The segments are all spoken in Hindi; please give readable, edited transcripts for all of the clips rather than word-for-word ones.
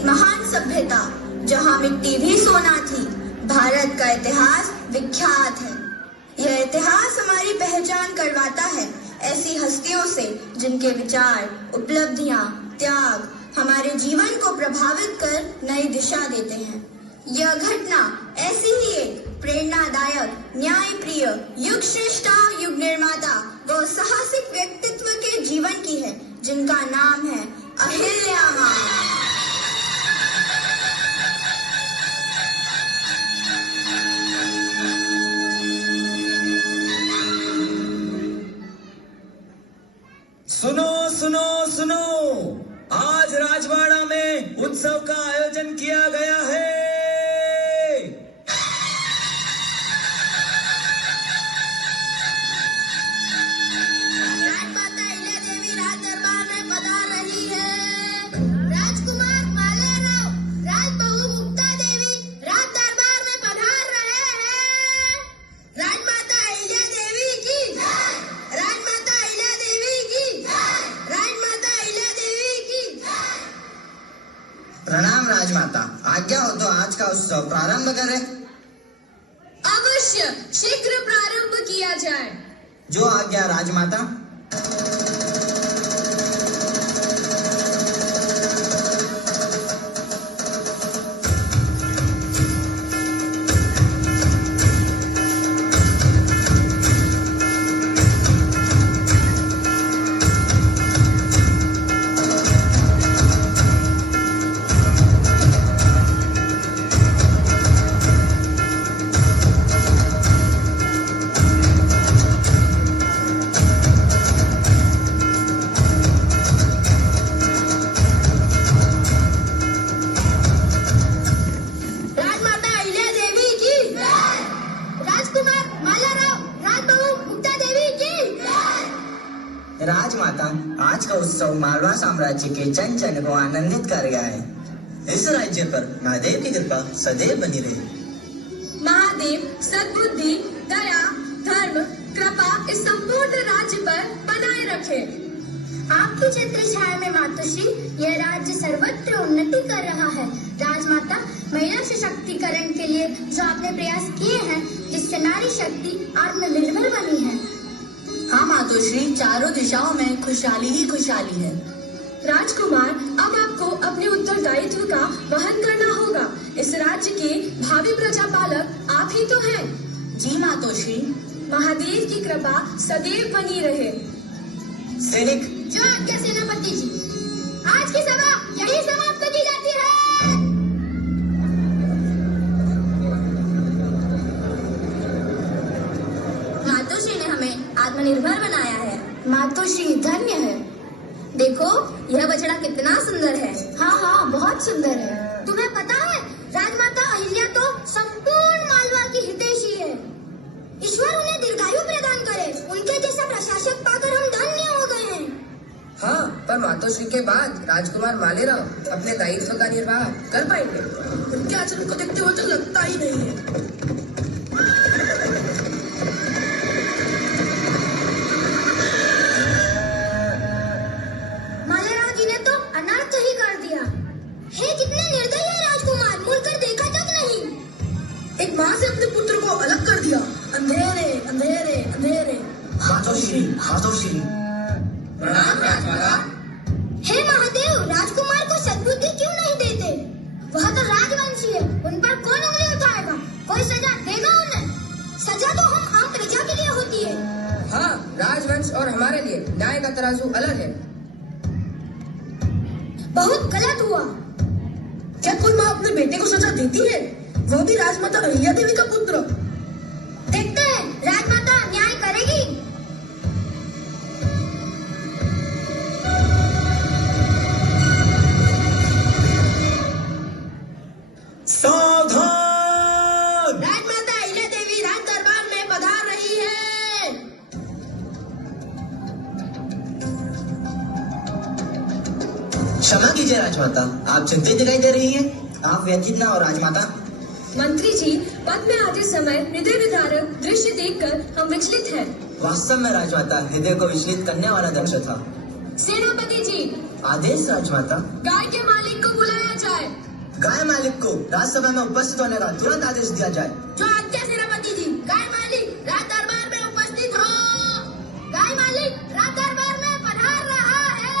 एक महान सभ्यता जहाँ मिट्टी भी सोना थी। भारत का इतिहास विख्यात है। यह इतिहास हमारी पहचान करवाता है ऐसी हस्तियों से जिनके विचार, उपलब्धियां, त्याग हमारे जीवन को प्रभावित कर नई दिशा देते हैं। यह घटना ऐसी ही एक प्रेरणादायक, न्यायप्रिय, युग श्रेष्ठा, युग निर्माता व साहसिक व्यक्तित्व के जीवन की है जिनका नाम है अहिल्या मां। सुनो सुनो सुनो, आज राजवाड़ा में उत्सव का आयोजन किया गया है। राजमाता अहिल्या देवी राज दरबार में पधार रही है। राजकुमार मालेराव, राजबहू मुक्ता देवी राज दरबार में पधार रहे हैं। राजमाता अहिल्या देवी की जय। राजमाता अहिल्या देवी की जय। राजमाता अहिल्या देवी की जय। प्रणाम राजमाता, आज्ञा हो तो आज का उत्सव प्रारंभ करें। अवश्य, शीघ्र प्रारंभ किया जाए। जो आज्ञा राजमाता। राजमाता, आज का उत्सव मालवा साम्राज्य के जन जन को आनंदित कर गया है। इस राज्य पर महादेव की कृपा सदैव बनी रहे। महादेव सद्बुद्धि, दया, धर्म, कृपा इस संपूर्ण राज्य पर बनाए रखे। आपकी छत्र छाया में मातोश्री यह राज्य सर्वत्र उन्नति कर रहा है। राजमाता, महिला सशक्तिकरण के लिए जो आपने प्रयास किए हैं, जिससे नारी शक्ति आत्मनिर्भर बनी है। हाँ मातोश्री, चारों दिशाओं में खुशहाली ही खुशहाली है। राजकुमार, अब आपको अपने उत्तरदायित्व का वहन करना होगा। इस राज्य के भावी प्रजापालक आप ही तो हैं। जी मातोश्री। महादेव की कृपा सदैव बनी रहे। सैनिक, जो आज्ञा सेनापति जी। आज की सभा यही समाप्त की जाती है। मातोश्री ने हमें आत्मनिर्भर बनाया है। मातोश्री धन्य है। देखो, यह बछड़ा कितना सुंदर है। हाँ हाँ, बहुत सुंदर है। तुम्हें पता है, राजमाता अहिल्या तो संपूर्ण मालवा की हितैषी है। ईश्वर उन्हें दीर्घायु प्रदान करे। उनके जैसा प्रशासक पाकर हम धन्य हो गए हैं। हाँ, पर मातोश्री के बाद राजकुमार मालेराव अपने दायित्व का निर्वाह कर पाएंगे। उनके आचरण को देखते हुए तो लगता ही नहीं है। मालेराव जी ने तो अनर्थ ही कर दिया। हे, कितने निर्दयी है राजकुमार, मुड़कर देखा तक नहीं। एक माँ से अपने पुत्र को अलग कर दिया। अंधेरे अंधेरे अंधेरे। मातोश्री, मातोश्री। प्रणाम राजमाता। हे महादेव, राजकुमार को सद्बुद्धि क्यों नहीं देते? वह तो राजवंशी है, उन पर कौन उंगली उठाएगा? कोई सजा देगा उन्हें? सजा तो हम आम प्रजा के लिए होती है। हाँ, राजवंश और हमारे लिए न्याय का तराजू अलग है। बहुत गलत हुआ। क्या कोई माँ अपने बेटे को सजा देती है? वो भी राजमाता अहिल्या देवी का पुत्र। देखते हैं, राजमाता न्याय करेगी। सावधान! राजमाता अहिल्या देवी राज दरबार में पधार रही है। क्षमा कीजिए राजमाता, आप चिंतित दिखाई दे रही हैं। आप व्यथित ना हो राजमाता। मंत्री जी, पद में आते समय हृदय विदारक दृश्य देखकर हम विचलित हैं। वास्तव में राजमाता, हृदय को विचलित करने वाला दृश्य था। सेनापति जी, आदेश राजमाता। गाय के मालिक को बुलाया जाए। गाय मालिक को राज्यसभा में उपस्थित होने का तुरंत आदेश दिया जाए। जो आज्ञा सेनापति जी। गाय मालिक राज दरबार में उपस्थित हो। गाय मालिक राज दरबार में पधार रहा है।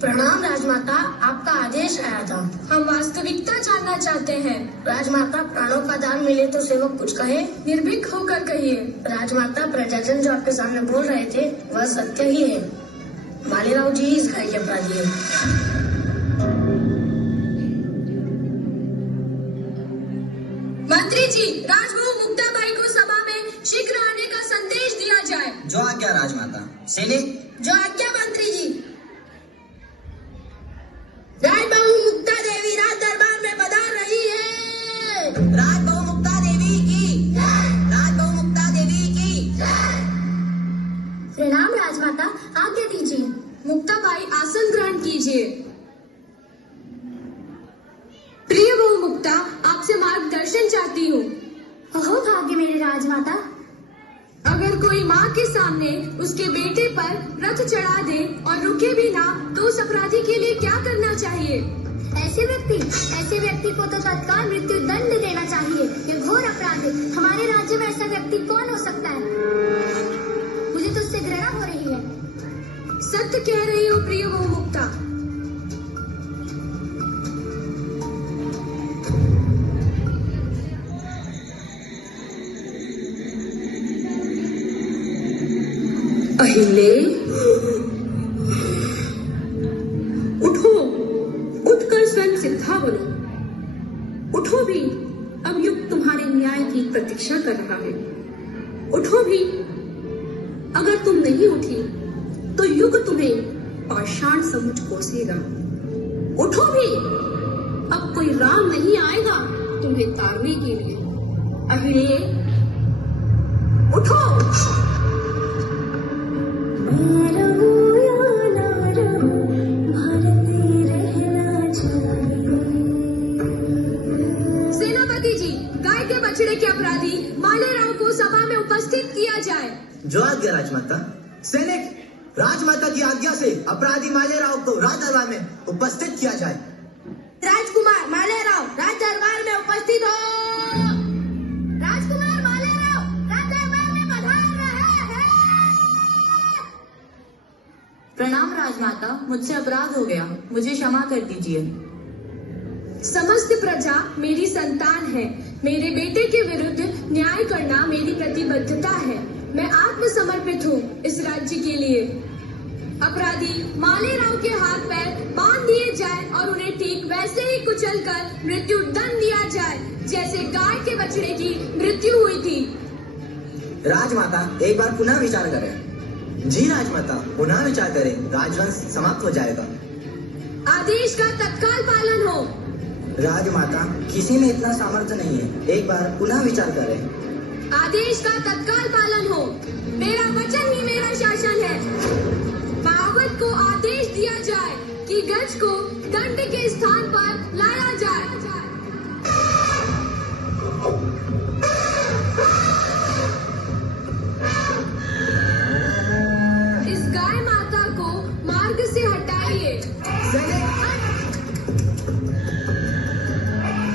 प्रणाम राजमाता, आपका आदेश आया था। हम वास्तविकता जानना चाहते हैं। राजमाता, प्राणों का दान मिले तो सेवक कुछ कहे। निर्भीक होकर कहिए। राजमाता, प्रजाजन जो आपके सामने बोल रहे थे वह सत्य ही है। मालेराव जी इस घर के अपराधी है। मंत्री जी, राजबहू मुक्ताबाई को सभा में शीघ्र आने का संदेश दिया जाए। जो आज्ञा राजमाता। सैनिक। जो आज्ञा मंत्री जी। राजबहू मुक्ता देवी राज दरबार में पधार रही है। राजबहू मुक्ता देवी की। राजबहू मुक्ता देवी की। प्रणाम राजमाता, आज्ञा दीजिए। मुक्ताबाई, आसन ग्रहण कीजिए। प्रिय बहू मुक्ता, आपसे मार्गदर्शन चाहती हूँ। हो भाग्य मेरे राजमाता। अगर कोई माँ के सामने उसके बेटे पर रथ चढ़ा दे और रुके भी ना, तो उस अपराधी के लिए क्या करना चाहिए? ऐसे व्यक्ति को तो तत्काल मृत्यु दंड देना चाहिए। ये घोर अपराध है। हमारे राज्य में ऐसा व्यक्ति कौन हो सकता है? मुझे तो उससे घृणा हो रही है। सत्य कह रही हो प्रिय बहू मुक्ता। अहिल्ये, उठो, उठकर स्वयं सिद्धा बनो। उठो भी, अब युग तुम्हारे न्याय की प्रतीक्षा कर रहा है। उठो भी, अगर तुम नहीं उठी तो युग तुम्हें पाषाण समुझ कोसेगा। उठो भी, अब कोई राम नहीं आएगा तुम्हें तारने के लिए। अहिल्ये, उठो। सेनापति जी, गाय के बछड़े के अपराधी मालेराव को सभा में उपस्थित किया जाए। जो आज्ञा राजमाता। सैनिक, राजमाता की आज्ञा से अपराधी मालेराव को राज दरबार में उपस्थित किया जाए। राजकुमार मालेराव राज दरबार में उपस्थित हो। राजकुमार मालेराव राज दरबार में पधार रहे हैं। प्रणाम राजमाता, मुझसे अपराध हो गया, मुझे क्षमा कर दीजिए। समस्त प्रजा मेरी संतान है। मेरे बेटे के विरुद्ध न्याय करना मेरी प्रतिबद्धता है। मैं आत्मसमर्पित हूँ इस राज्य के लिए। अपराधी मालेराव के हाथ पैर बांध दिए जाए और उन्हें ठीक वैसे ही कुचलकर मृत्यु दंड दिया जाए जैसे गाय के बछड़े की मृत्यु हुई थी। राजमाता, एक बार पुनः विचार करें। जी राजमाता, पुनः विचार करें। राजवंश समाप्त हो जाएगा। आदेश का तत्काल पालन हो। राजमाता, किसी में इतना सामर्थ्य नहीं है। एक बार पुनः विचार करें। आदेश का तत्काल पालन हो। मेरा वचन ही मेरा शासन है। महावत को आदेश दिया जाए कि गज को दंड के स्थान पर लाया जाए। इस गाय माता को मार्ग से हटाइए।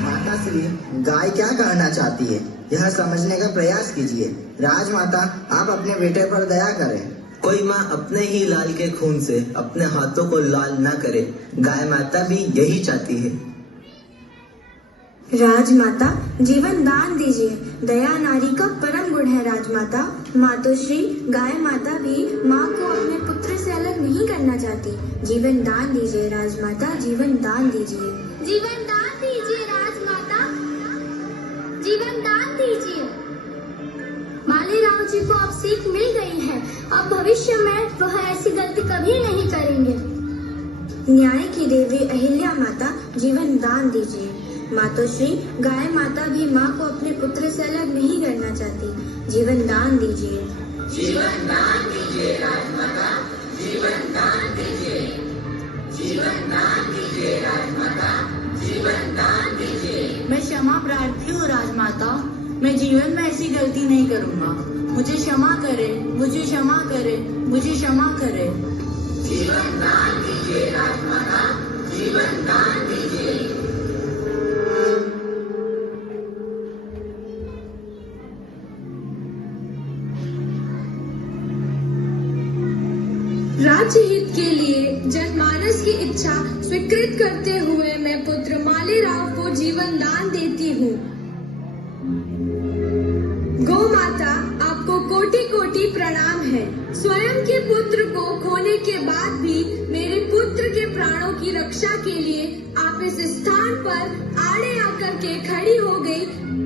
माता श्री, गाय क्या कहना चाहती है यह समझने का प्रयास कीजिए। राजमाता, आप अपने बेटे पर दया करें। कोई माँ अपने ही लाल के खून से अपने हाथों को लाल न करे। गाय माता भी यही चाहती है। राजमाता, जीवन दान दीजिए। दया नारी का परम गुण है। राजमाता, मातोश्री, गाय माता भी माँ को अपने पुत्र से अलग नहीं करना चाहती। जीवन दान दीजिए राजमाता, जीवन दान दीजिए। जीवन दान दीजिए राजमाता, जीवन दान दीजिए। मालेराव जी को अब सीख मिल गई है। अब भविष्य में वह ऐसी गलती कभी नहीं करेंगे। न्याय की देवी अहिल्या माता, जीवन दान दीजिए। मातोश्री, गाय माता भी माँ को अपने पुत्र से अलग नहीं करना चाहती। जीवन दान दीजिए। जीवन दान दीजिए राजमाता, जीवन दान दीजिए। जीवन दान दीजिए राजमाता, जीवन दान दीजिए। मैं क्षमा प्रार्थी हूँ राजमाता, मैं जीवन में ऐसी गलती नहीं करूँगा। मुझे क्षमा करें, मुझे क्षमा करें, मुझे क्षमा करें। जीवन दान दीजिए राजमाता, जीवन राज्य हित के लिए जनमानस की इच्छा स्वीकृत करते हुए मैं पुत्र मालेराव को जीवन दान देती हूँ। गौ माता, आपको कोटि कोटि प्रणाम है। स्वयं के पुत्र को खोने के बाद भी मेरे पुत्र के प्राणों की रक्षा के लिए आप इस स्थान पर आड़े आकर के खड़ी हो गई।